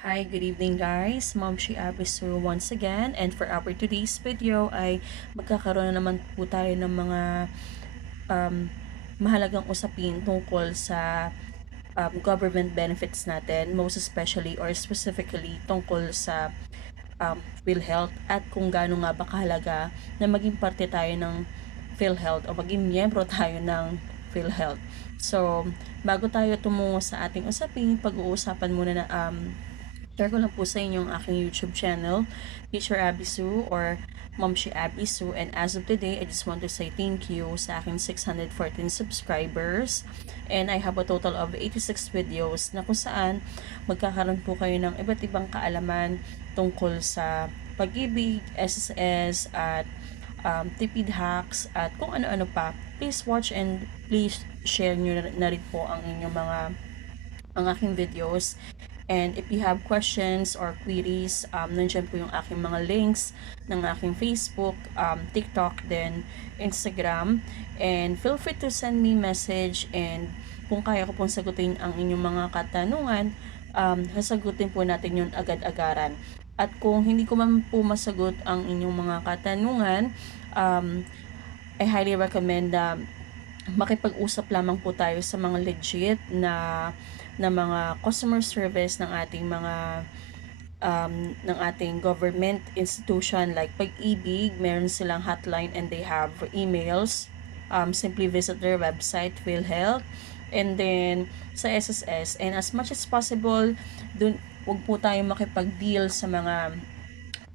Hi, good evening guys. Ma'am Shi Abisu once again, and for our today's video ay magkakaroon na naman po tayo ng mga um, mahalagang usapin tungkol sa government benefits natin, most especially or specifically tungkol sa PhilHealth at kung gaano nga ba kahalaga na maging parte tayo ng PhilHealth o maging miyembro tayo ng PhilHealth. So, bago tayo tumungo sa ating usapin, pag-uusapan muna na share ko lang po sa inyo ang aking YouTube channel, Teacher Abisu or Momshi Abisu. And as of today, I just want to say thank you sa aking 614 subscribers. And I have a total of 86 videos na kung saan magkakaroon po kayo ng iba't ibang kaalaman tungkol sa pag-ibig, SSS, at tipid hacks, at kung ano-ano pa. Please watch and please share nyo na rin po ang aking videos. And if you have questions or queries, nandiyan po yung aking mga links ng aking Facebook, TikTok, then Instagram. And feel free to send me message, and kung kaya ko pong sagutin ang inyong mga katanungan, sasagutin po natin yun agad-agaran. At kung hindi ko man po masagot ang inyong mga katanungan, I highly recommend na makipag-usap lamang po tayo sa mga legit na mga customer service ng ating government institution like Pag-ibig. Meron silang hotline and they have emails. Simply visit their website, PhilHealth. And then sa SSS, and as much as possible, wag po tayong makipag-deal sa mga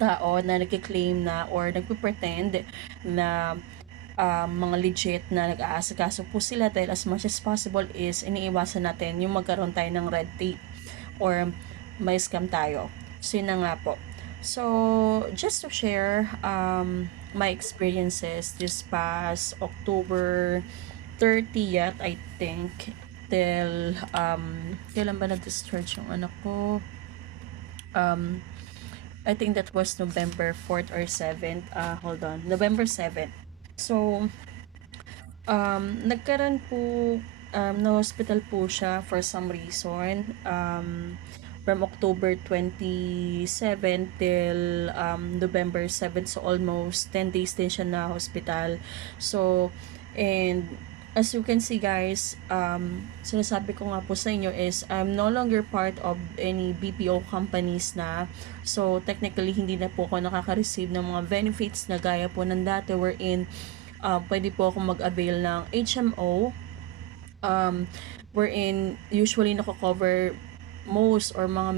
tao na nagki-claim na or nagpo-pretend na mga legit na nag-aasikaso po sila, dahil as much as possible is iniiwasan natin yung magkaroon tayo ng red tape or may scam tayo. So yun na nga po. So just to share my experiences this past October 30th, I think, till kailan ba nag-discharge yung anak ko? I think that was November 4th or 7th. Hold on. November 7th. So, nagkaroon po, na-hospital po siya for some reason. From October 27 till November 7. So, almost 10 days din siya na hospital. So, and as you can see guys, sinasabi ko nga po sa inyo is I'm no longer part of any BPO companies na. So technically hindi na po ako nakaka-receive ng mga benefits na gaya po ng dati, wherein pwede po ako mag-avail ng HMO, wherein usually nako-cover most or mga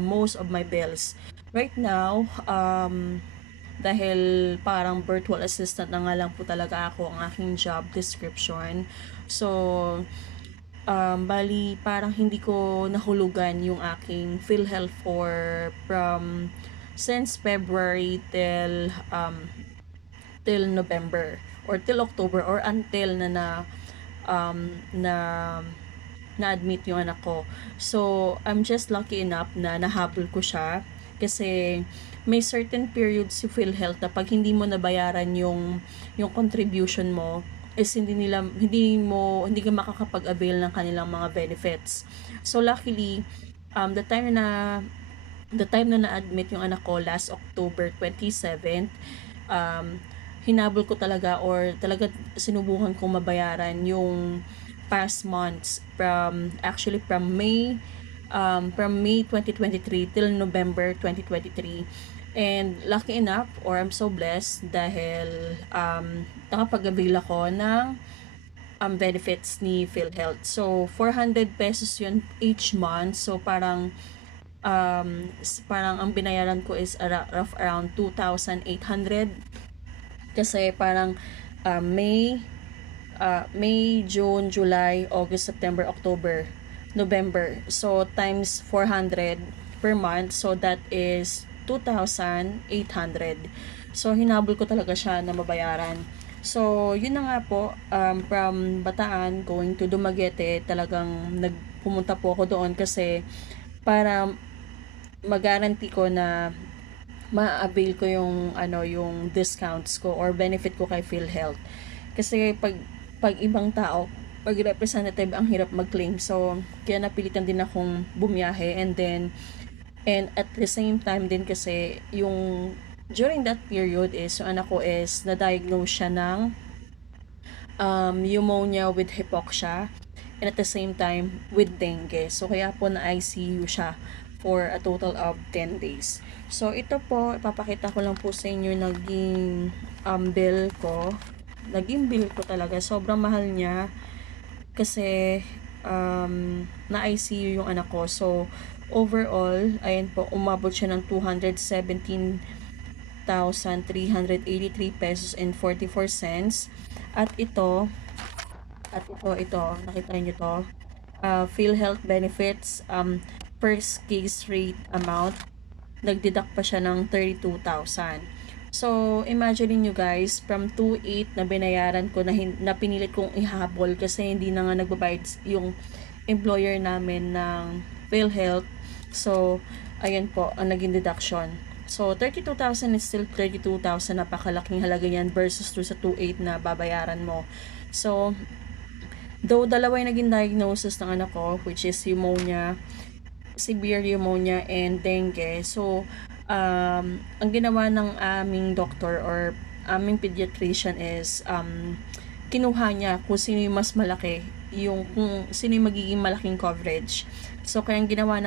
most of my bills. Right now, dahil parang virtual assistant na nga lang po talaga ako ang aking job description. So, bali parang hindi ko nahulugan yung aking PhilHealth from since February till November or till October, or until na na-admit yung anak ko. So, I'm just lucky enough na nahabol ko siya, kasi may certain period si PhilHealth na pag hindi mo nabayaran yung contribution mo, is hindi ka makakapag-avail ng kanilang mga benefits. So luckily, the time na na-admit yung anak ko last October 27th, hinabol ko talaga, or talaga sinubukan kong mabayaran yung past months from May 2023 till November 2023. And lucky enough, or I'm so blessed, dahil nakapag-avail ako ng benefits ni PhilHealth. So 400 pesos yun each month. So parang ang binayaran ko is around 2,800, kasi parang May, June, July, August, September, October, November. So times 400 per month, so that is 2,800. So hinabol ko talaga siya na mabayaran. So yun na nga po, from Bataan going to Dumaguete, talagang nagpumunta po ako doon kasi para mag-guarantee ko na ma-avail ko yung discounts ko or benefit ko kay PhilHealth. Kasi pag ibang tao, pag representative, ang hirap mag-claim. So kaya napilitan din akong bumiyahe, and then And at the same time din kasi, yung during that period is, yung anak ko is na-diagnose siya ng pneumonia with hypoxia, and at the same time with dengue. So kaya po na ICU siya for a total of 10 days. So ito po, ipapakita ko lang po sa inyo naging bill ko. Naging bill ko talaga. Sobrang mahal niya kasi na ICU yung anak ko. So overall, ayan po, umabot siya ng 217,383 pesos and 44 cents. At ito, nakita niyo to. PhilHealth benefits, first case rate amount, nagdeduct pa siya ng 32,000. So, imagine niyo guys, from 2,800 na binayaran ko na pinilit kong ihabol kasi hindi na nga nagbabayad yung employer namin ng PhilHealth. So, ayan po, ang naging deduction. So, 32,000 is still 32,000. Napakalaking halaga yan versus sa 2,800 na babayaran mo. So, though dalawa yung naging diagnosis ng anak ko, which is pneumonia, severe pneumonia and dengue. So, ang ginawa ng aming doctor or aming pediatrician is, kinuha niya kung sino yung mas malaki, yung kung sino yung magiging malaking coverage. So, kaya ang ginawa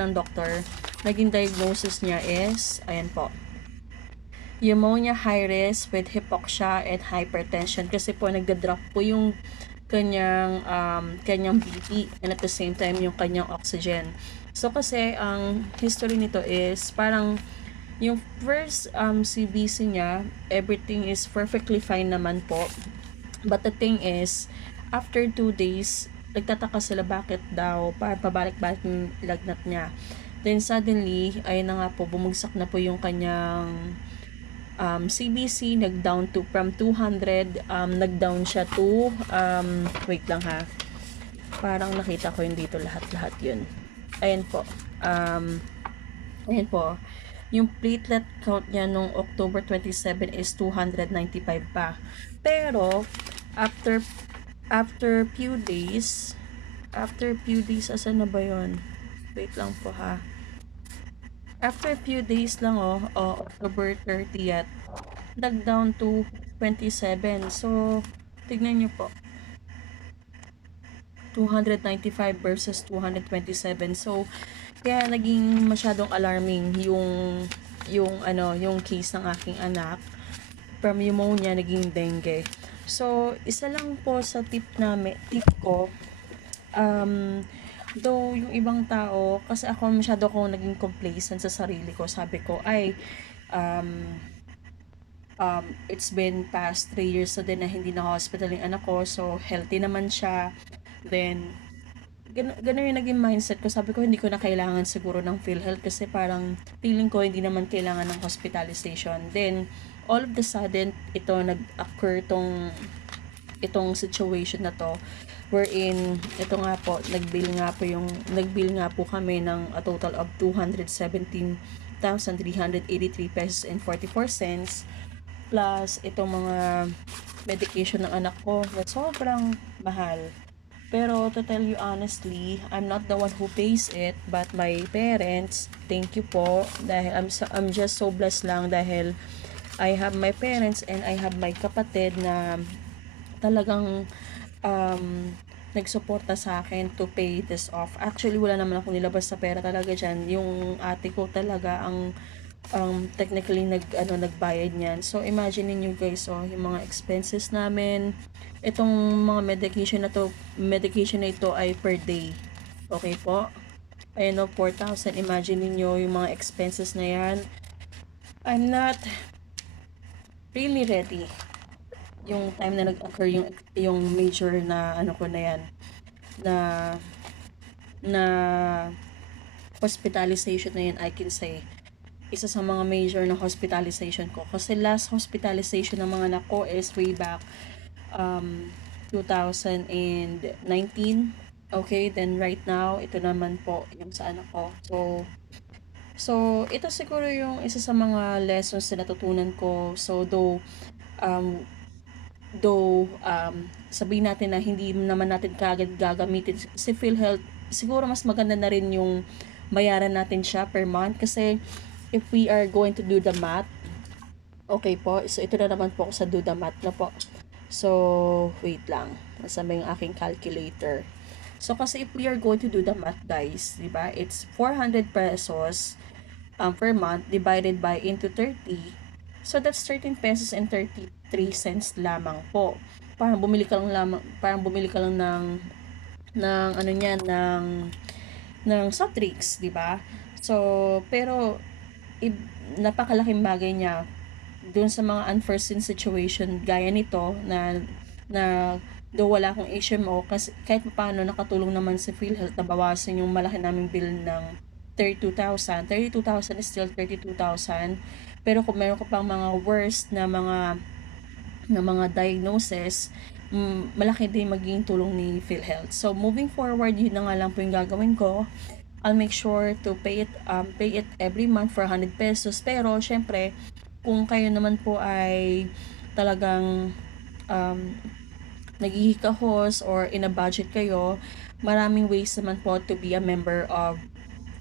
ng doctor, naging diagnosis niya is, ayan po, pneumonia high risk with hypoxia and hypertension kasi po nagda-drop po yung kanyang BP and at the same time yung kanyang oxygen. So kasi ang history nito is parang yung first CBC niya, everything is perfectly fine naman po. But the thing is, after 2 days, nagtataka sila bakit daw pabalik-balik yung lagnat niya. Then suddenly, ayun na nga po, bumagsak na po yung kanyang CBC, nag-down to from 200, nag-down siya to, wait lang ha, parang nakita ko yun dito lahat yun. Ayan po, ayan po, yung platelet count niya nung October 27 is 295 pa. Pero, after few days, asan na ba yun? Wait lang po ha. After a few days lang October 30th, nag-down to 27. So, tignan nyo po. 295 versus 227. So, kaya naging masyadong alarming yung case ng aking anak. From pneumonia, naging dengue. So, isa lang po sa tip ko, though yung ibang tao, kasi masyado ako naging complacent sa sarili ko. Sabi ko, it's been past 3 years na din na hindi na hospital yung anak ko. So, healthy naman siya. Then, ganun yung naging mindset ko. Sabi ko, hindi ko na kailangan siguro ng PhilHealth kasi parang feeling ko hindi naman kailangan ng hospitalization. Then, all of the sudden, ito nag-occur itong situation na to, wherein ito nga po, nagbill nga po kami ng a total of 217,383 pesos and 44 cents, plus itong mga medication ng anak ko na sobrang mahal. Pero to tell you honestly, I'm not the one who pays it, but my parents. Thank you po, dahil I'm just so blessed lang dahil I have my parents and I have my kapatid na talagang nagsuporta sa akin to pay this off. Actually, wala naman ako nilabas sa pera talaga dyan. Yung ate ko talaga ang technically nagbayad niyan. So, imagine niyo guys, yung mga expenses namin. Itong mga medication na ito ay per day. Okay po? Ayan 4,000. Imagine niyo yung mga expenses na yan. I'm not really ready yung time na nag-occur yung major na ko na yan, na hospitalization na yan. I can say isa sa mga major na hospitalization ko kasi last hospitalization ng mga anak ko is way back 2019. Okay, then right now ito naman po yung sa anak ko. So ito siguro yung isa sa mga lessons na natutunan ko. So though sabihin natin na hindi naman natin kagad gagamitin si PhilHealth, siguro mas maganda na rin yung bayaran natin siya per month. Kasi if we are going to do the math, okay po, so ito na naman po ako sa do the math na po. So, wait lang. Nasaan ba yung aking calculator? So, kasi if we are going to do the math, guys, di ba? It's 400 pesos per month divided by into 30. So, that's 13 pesos and 33 cents lamang po. Parang bumili ka lang ng ano niyan, ng soft drinks, di ba? So, pero, napakalaking bagay niya dun sa mga unforeseen situation gaya nito na do wala akong HMO kasi kahit paano nakatulong naman sa PhilHealth na bawasan yung malaki naming bill ng 32,000. 32,000 is still 32,000. Pero kung meron ka pang mga worst na mga diagnosis, malaki din magiging tulong ni PhilHealth. So moving forward, yun na nga lang po yung gagawin ko. I'll make sure to pay it every month for 100 pesos. Pero syempre, kung kayo naman po ay talagang um, naghihikahos or in a budget kayo, maraming ways naman po to be a member of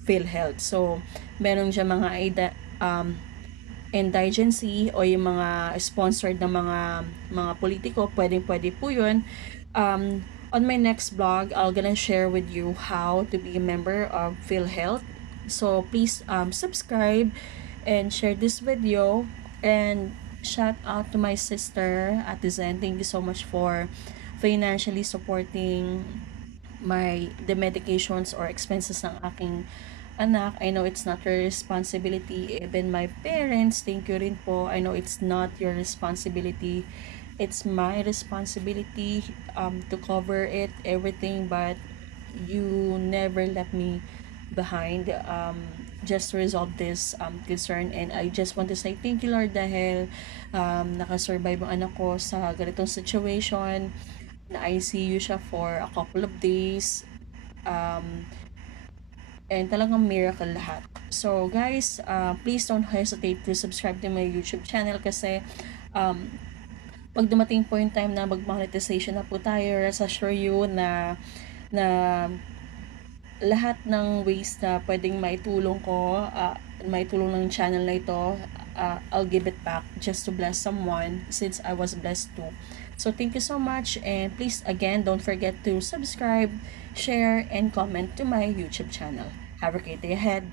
PhilHealth. So, meron dyan indigency o yung mga sponsored na mga politiko, pwede po yun. On my next vlog, I'll gonna share with you how to be a member of PhilHealth. So please subscribe and share this video, and shout out to my sister Ate Zen. Thank you so much for financially supporting the medications or expenses ng aking anak. I know it's not your responsibility. Even my parents, thank you rin po. I know it's not your responsibility. It's my responsibility to cover it, everything, but you never left me behind just to resolve this concern. And I just want to say thank you, Lord, dahil nakasurvive ang anak ko sa ganitong situation. Na ICU siya for a couple of days. And talagang miracle lahat. So guys, please don't hesitate to subscribe to my YouTube channel kasi pag dumating po yung time na mag-monetization na po tayo, rest assure you na lahat ng ways na pwedeng maitulong ko, maitulong ng channel na ito, I'll give it back just to bless someone since I was blessed too. So thank you so much, and please again don't forget to subscribe, share, and comment to my YouTube channel. Have a great day ahead.